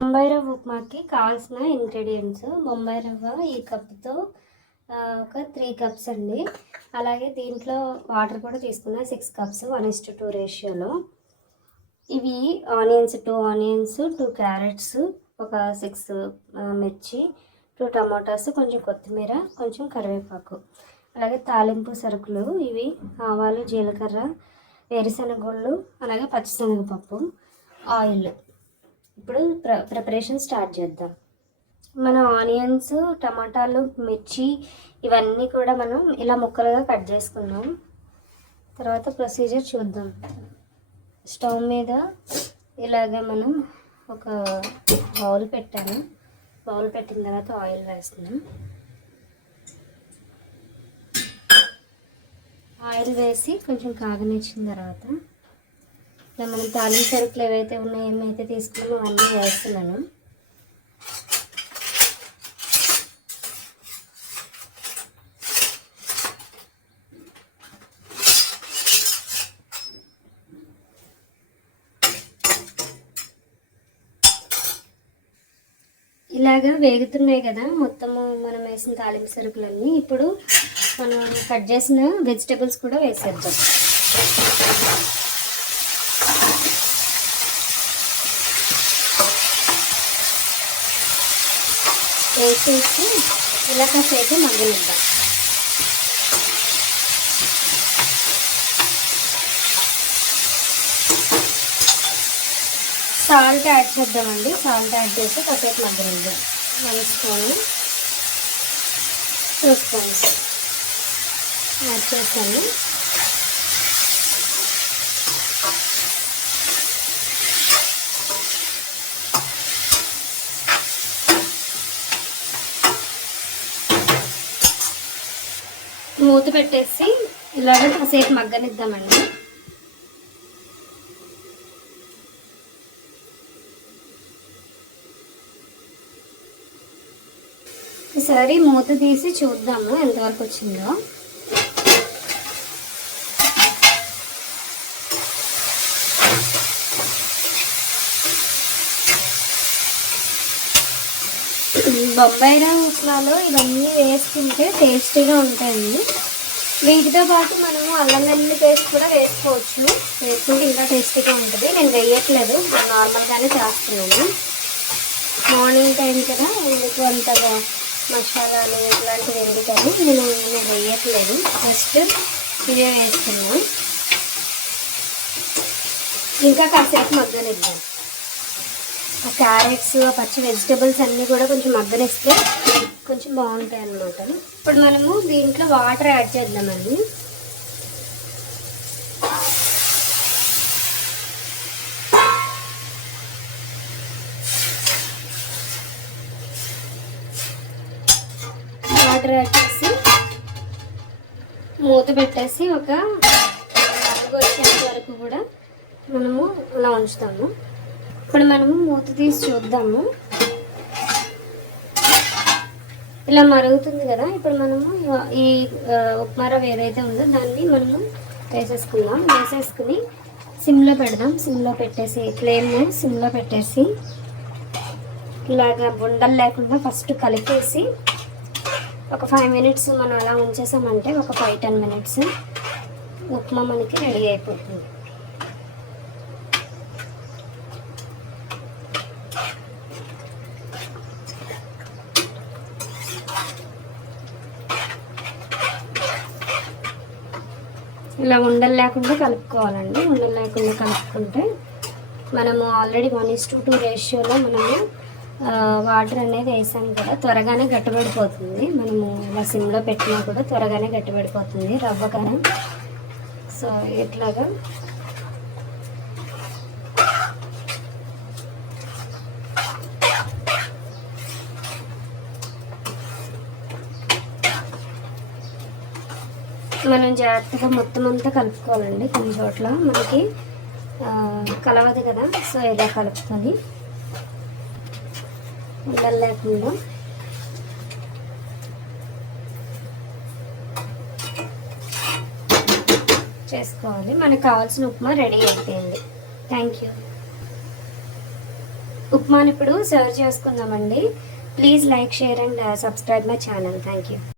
బొంబాయి రవ్వ ఉప్మాకి కావాల్సిన ఇంగ్రీడియంట్స్ బొంబాయి రవ్వ ఈ కప్తో ఒక త్రీ కప్స్ అండి. అలాగే దీంట్లో వాటర్ కూడా తీసుకున్నా six cups one is to two రేషియోలో. ఇవి onions two onions two carrots ఒక సిక్స్ మిర్చి టూ టమాటాస్ కొంచెం కొత్తిమీర కొంచెం కరివేపాకు. అలాగే తాలింపు సరుకులు ఇవి ఆవాలు జీలకర్ర వేరుశనగగుళ్ళు అలాగే పచ్చిశనగపప్పు ఆయిల్. ఇప్పుడు ప్ర ప్రిపరేషన్ స్టార్ట్ చేద్దాం. మనం ఆనియన్స్ టమాటాలు మిర్చి ఇవన్నీ కూడా మనం ఇలా ముక్కలుగా కట్ చేసుకున్నాం తర్వాత ప్రొసీజర్ చూద్దాం. స్టవ్ మీద ఇలాగ మనం ఒక బౌల్ పెట్టాను. బౌల్ పెట్టిన తర్వాత ఆయిల్ వేస్తున్నాం. ఆయిల్ వేసి కొంచెం కాగనిచ్చిన తర్వాత ఇట్లా మనం తాలింపు సరుకులు ఏవైతే ఉన్నాయో ఏమైతే తీసుకున్నామో అన్నీ వేస్తున్నాను. ఇలాగా వేగుతున్నాయి కదా మొత్తము మనం వేసిన తాలింపు సరుకులన్నీ. ఇప్పుడు మనం కట్ చేసిన వెజిటేబుల్స్ కూడా వేసేద్దాం. వేసేసి ఇలా కాసేపు మగ్గనిద్దాం. సాల్ట్ యాడ్ చేద్దామండి. సాల్ట్ యాడ్ చేసి కాసేపు మగ్గనిద్దాం. One spoon two spoons add చేస్తాను మూత పెట్టేసి ఇలాగ కాసేపు మగ్గనిద్దామండి. ఈసారి మూత తీసి చూద్దాము ఎంతవరకు వచ్చిందో. బొంబాయి రవ్వ ఇవన్నీ వేసుకుంటే టేస్టీగా ఉంటాయండి. వీటితో పాటు మనము అల్లం వెల్లుల్లి పేస్ట్ కూడా వేసుకోవచ్చు. వేసుకుంటే ఇంకా టేస్టీగా ఉంటుంది. నేను వేయట్లేదు. నార్మల్గానే చేస్తున్నాను. మార్నింగ్ టైం కదా. ఎందుకు అంతగా మసాలాలు ఇట్లాంటివి ఎందుకని నేను నేను వేయట్లేదు. జస్ట్ ఇదే వేస్తున్నాను. ఇంకా కాసేపు మగ్గనిద్దాం. క్యారెట్స్ ఆ పచ్చి వెజిటేబుల్స్ అన్నీ కూడా కొంచెం మగ్గనిస్తే కొంచెం బాగుంటాయి అన్నమాట. ఇప్పుడు మనము దీంట్లో వాటర్ యాడ్ చేద్దామండి. వాటర్ యాడ్ చేసి మూత పెట్టేసి ఒక నాలుగు వచ్చేంత వరకు కూడా మనము అలా ఉంచుతాము. ఇప్పుడు మనము మూత తీసి చూద్దాము. ఇలా మరుగుతుంది కదా ఇప్పుడు మనము ఈ ఉప్మా రవ్వ ఏదైతే ఉందో దాన్ని మనము వేసేసుకుందాం. వేసేసుకుని సిమ్లో పెడదాం. సిమ్లో పెట్టేసి ఫ్లేమ్ సిమ్లో పెట్టేసి ఇలాగా బుండలు లేకుండా ఫస్ట్ కలిపేసి ఒక ఫైవ్ మినిట్స్ మనం అలా ఉంచేసామంటే ఒక ఫైవ్ టెన్ మినిట్స్ ఉప్మా మనకి రెడీ అయిపోతుంది. ఇలా ఉండలు లేకుండా కలుపుకోవాలండి. ఉండలు లేకుండా కలుపుకుంటే మనము already one is to two రేషియోలో మనము వాటర్ అనేది వేసాం కదా త్వరగానే గట్టిపడిపోతుంది మనము ఇలా సిమ్లో పెట్టినా కూడా త్వరగానే గట్టిపడిపోతుంది రవ్వ కరం సో ఇట్లాగా మనం జాగ్రత్తగా మొత్తం అంతా కలుపుకోవాలండి కొన్ని చోట్ల. మనకి కలవదు కదా సో ఇలా కలుపుకొని ఉండలు లేకుండా. చేసుకోవాలి. మనకు కావాల్సిన ఉప్మా రెడీ అయిపోయింది. థ్యాంక్ యూ ఉప్మాని ఇప్పుడు సర్వ్ చేసుకుందామండి. Please like share and subscribe my channel thank you